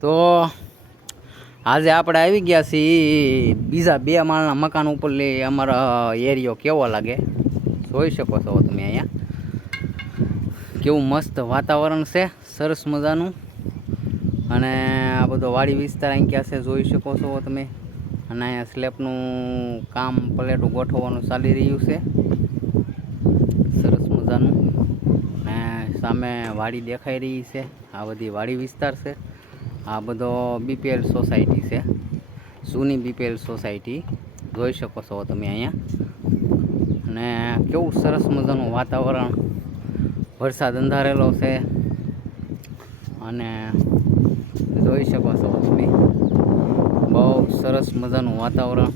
તો આજે આપણે આવી ગયા છીએ બીજા 2 માળના મકાન ઉપર. અમારા એરિયો કેવો લાગે જોઈ શકો છો તમે. અહીંયા કેવું મસ્ત વાતાવરણ છે, સરસ મજાનું. અને આ બધો વાડી વિસ્તાર અહીં ગયા છે, જોઈ શકો છો તમે. અને અહીંયા સ્લેબનું કામ પ્લેટું ગોઠવવાનું ચાલી રહ્યું છે, સરસ મજાનું. ને સામે વાડી દેખાઈ રહી છે, આ બધી વાડી વિસ્તાર છે. આ બધો બીપીએલ સોસાયટી છે, જૂની બીપીએલ સોસાયટી જોઈ શકો છો તમે અહીંયા. અને કેવું સરસ મજાનું વાતાવરણ, વરસાદ અંધારેલો છે. અને જોઈ શકો છો તમે, બહુ સરસ મજાનું વાતાવરણ.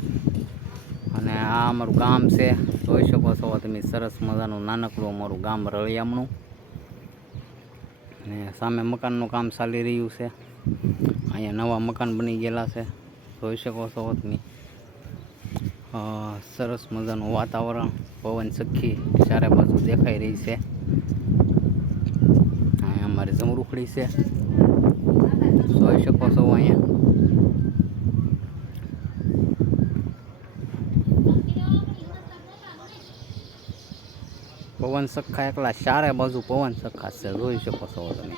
અને આ અમારું ગામ છે, જોઈ શકો છો તમે. સરસ મજાનું નાનકડું અમારું ગામ રળિયામણું. ને સામે મકાનનું કામ ચાલી રહ્યું છે. અહીંયા નવા મકાન બની ગયેલા છે, જોઈ શકો છો તમે. સરસ મજાનું વાતાવરણ, પવન સખી ચારે બાજુ દેખાઈ રહી છે. અહીંયા અમારી જમરૂખડી છે, જોઈ શકો છો અહીંયા. પવન સખા એકલા ચારે બાજુ પવન સખા છે, જોઈ શકો છો તમે.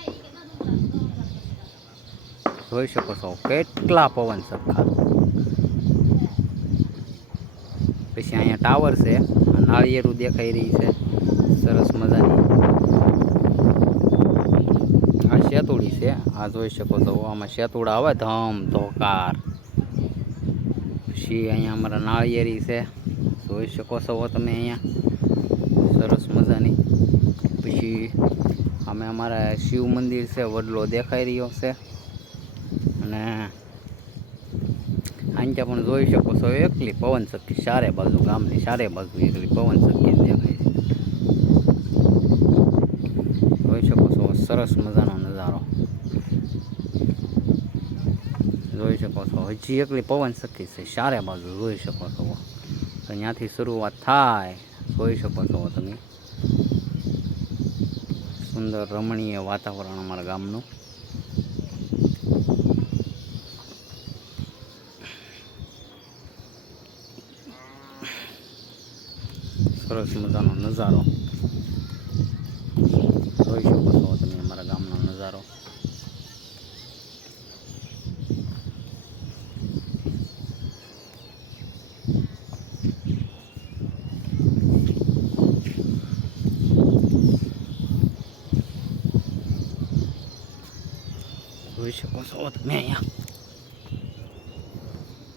જોઈ શકો છો કેટલા પવન સખા. પછી અહીંયા ટાવર છે, નાળિયેરું દેખાઈ રહી છે, સરસ મજાની. આ શેતુડી છે, આ જોઈ શકો છો. આમાં શેતુડા આવે ધમ ધોકાર. પછી અહીંયા અમારા નાળિયેરી છે, જોઈ શકો છો તમે અહીંયા, સરસ મજાની. પછી અમે અમારા શિવ મંદિર છે, વડલો દેખાઈ રહ્યો છે. અને અહીંયા પણ જોઈ શકો છો એકલી પવન શક્તિ ચારે બાજુ, ગામની ચારે બાજુ એકલી પવન શક્તિ દેખાય છે, જોઈ શકો છો. સરસ મજાનો નજારો જોઈ શકો છો. હજી એકલી પવન શક્તિ છે ચારે બાજુ, જોઈ શકો છો. તો ત્યાંથી શરૂઆત થાય, જોઈ શકો છો તમે. સુંદર રમણીય વાતાવરણ અમારા ગામનું. સરસ મજાનો નજારો જોઈ શકો છો તમે, અમારા ગામનો નજારો. જોઈ શકો છો તમે અહીંયા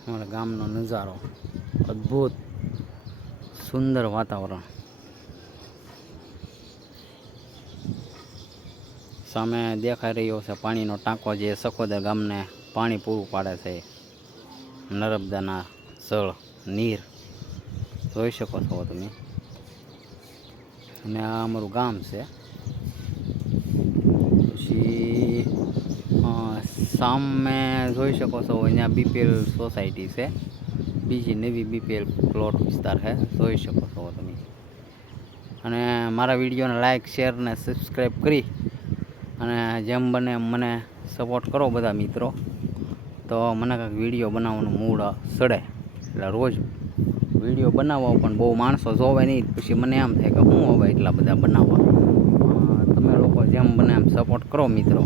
અમારા ગામનો નજારો. અદ્ભુત સુંદર વાતાવરણ. સામે દેખાઈ રહ્યો છે પાણીનો ટાંકો, જે સખોદર ગામને પાણી પૂરું પાડે છે, નર્મદાના જળ નીર, જોઈ શકો છો તમે. અને આ અમારું ગામ છે. પછી સામે જોઈ શકો છો અહીંયા બીપીએલ સોસાયટી છે, બીજી નવી બીપીએલ પ્લોટ વિસ્તાર છે, જોઈ શકો છો તમે. અને મારા વિડીયોને લાઇક, શેર ને સબસ્ક્રાઈબ કરી અને જેમ બને મને સપોર્ટ કરો બધા મિત્રો. તો મને કાંઈક વિડીયો બનાવવાનું મૂડ સડે, એટલે રોજ વિડીયો બનાવવા. પણ બહુ માણસો જોવે નહીં, પછી મને એમ થાય કે હું હવે એટલા બધા બનાવવા. તમે લોકો જેમ બને એમ સપોર્ટ કરો મિત્રો.